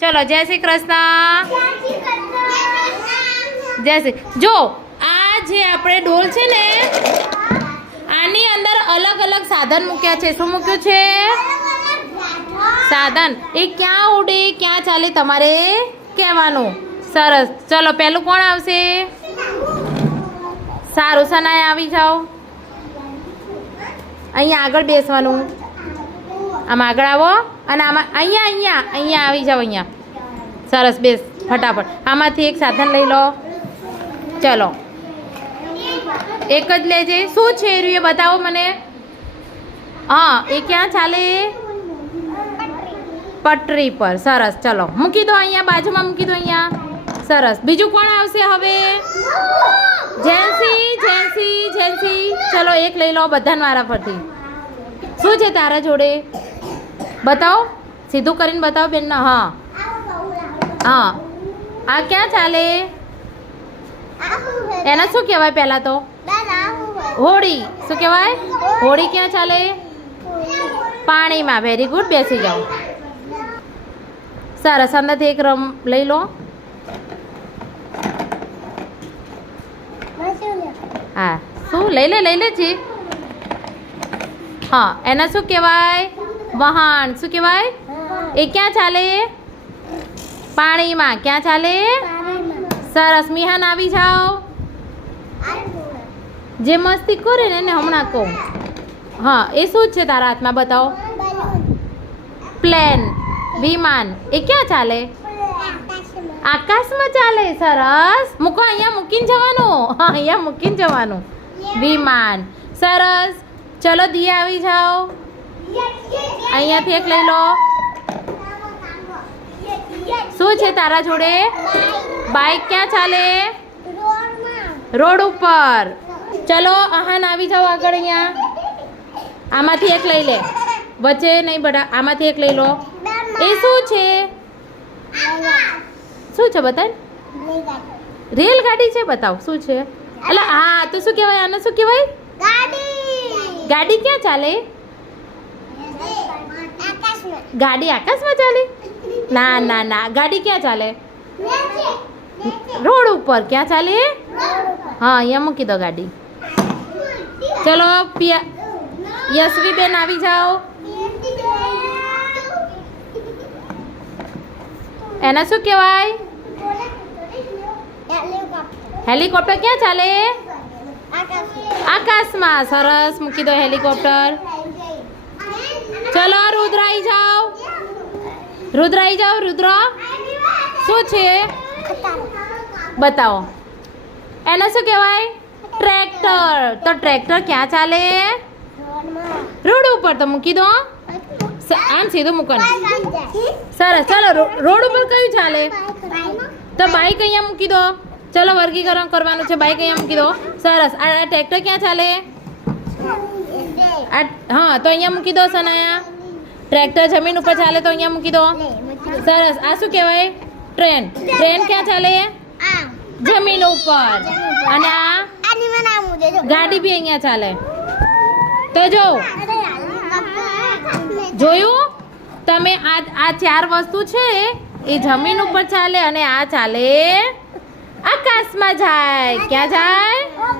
ચલો જય શ્રી કૃષ્ણ. જય શ્રી. જો આ જે આપણે ડોલ છે ને આની અંદર અલગ અલગ સાધન મૂક્યા છે. શું મૂક્યું છે? સાધન. એ ક્યાં ઉડે ક્યાં ચાલે તમારે કહેવાનું. સરસ. ચલો પહેલું કોણ આવશે? સારું સનાએ આવી જાઓ. અહીંયા આગળ બેસવાનું. આમાં આગળ આવો અને આમાં અહીંયા આવી જાઓ. અહીંયા સરસ બેસ ફટાફટ. આમાંથી એક સાધન લઈ લો. ચલો એક જ લેજે. શું છે એ બતાવો મને. હા એ ક્યાં ચાલે? પટરી પર. સરસ. ચલો મૂકી દો અહીંયા બાજુમાં મૂકી દો અહીંયા. સરસ. બીજું કોણ આવશે હવે? જેન્સી. ચલો એક લઈ લો બધાને મારા પરથી. શું છે તારા જોડે? બતાવો. સીધું કરીને બતાવો બેન. હા હા આ ક્યાં ચાલે? એને શું કહેવાય પહેલાં તો? હોડી. શું કહેવાય? હોડી ક્યાં ચાલે? પાણીમાં. Very good. બેસી જાઓ. સરસ. અંદરથી એક રમ લઈ લો. હા શું લઈ લે જી. હા એને શું કહેવાય? વહાણ. શું કહેવાય? એ ક્યાં ચાલે? પાણીમાં. ક્યાં ચાલે? સરસ. મિહાન આવી જાઓ. જે મસ્તી કરે ને એને હમણાં કહું. હા એ શું છે તારા હાથમાં? બતાવો. પ્લેન. વિમાન. એ ક્યાં ચાલે? આકાશમાં ચાલે. સરસ. મૂકો. અહીંયા મૂકીને જવાનું. હા અહીંયા મૂકીને જવાનું. વિમાન. સરસ. ચલો દિયા આવી જાઓ. અહીંયાથી એક લઈ લો. શું છે તારા જોડે? બાઇક. ક્યાં ચાલે? રોડ ઉપર. ચલો આહાન આવી જાઓ આગળ. અહીંયા આમાંથી એક લઈ લે. વચ્ચે નહીં બડા. આમાંથી એક લઈ લો. એ શું છે? શું છે બતાવ. રેલગાડી છે. બતાવ શું છે. એટલે હા તો શું કહેવાય આને? શું કહેવાય? ગાડી. ક્યાં ચાલે? ગાડી આકાશમાં ચાલે? ના ગાડી ક્યાં ચાલે? રોડ ઉપર. ક્યાં ચાલે? હા અહીંયા મૂકી દો ગાડી. ચલો યશવી બેન આવી જાઓ. એને શું કહેવાય? હેલિકોપ્ટર. ક્યાં ચાલે? આકાશમાં. સરસ. મૂકી દો હેલિકોપ્ટર. ચલો રુદ્ર આવી જાઓ. રુદ્ર. શું છે? બતાવો. એને શું કહેવાય? ટ્રેક્ટર. તો ટ્રેક્ટર ક્યાં ચાલે? રોડ ઉપર. તો મૂકી દો. આમ સીધું મૂકો. સરસ. ચલો રોડ ઉપર કયું ચાલે? તો બાઇક અહીંયા મૂકી દો. ચલો વર્ગીકરણ કરવાનું છે. બાઇક અહીંયા મૂકી દો. સરસ. આ ટ્રેક્ટર ક્યાં ચાલે? હા તો અહીંયા મૂકી દો સનાયા. ટ્રેક્ટર જમીન ઉપર ચાલે તો અહીંયા મૂકી દો. સરસ. આ શું કહેવાય? ટ્રેન. ટ્રેન ક્યાં ચાલે? જમીન ઉપર. અને આ ગાડી બી અહીંયા ચાલે. તો જો જોયું તમે? આ ચાર વસ્તુ છે એ જમીન ઉપર ચાલે અને આ ચાલે આકાશમાં જાય. ક્યાં જાય?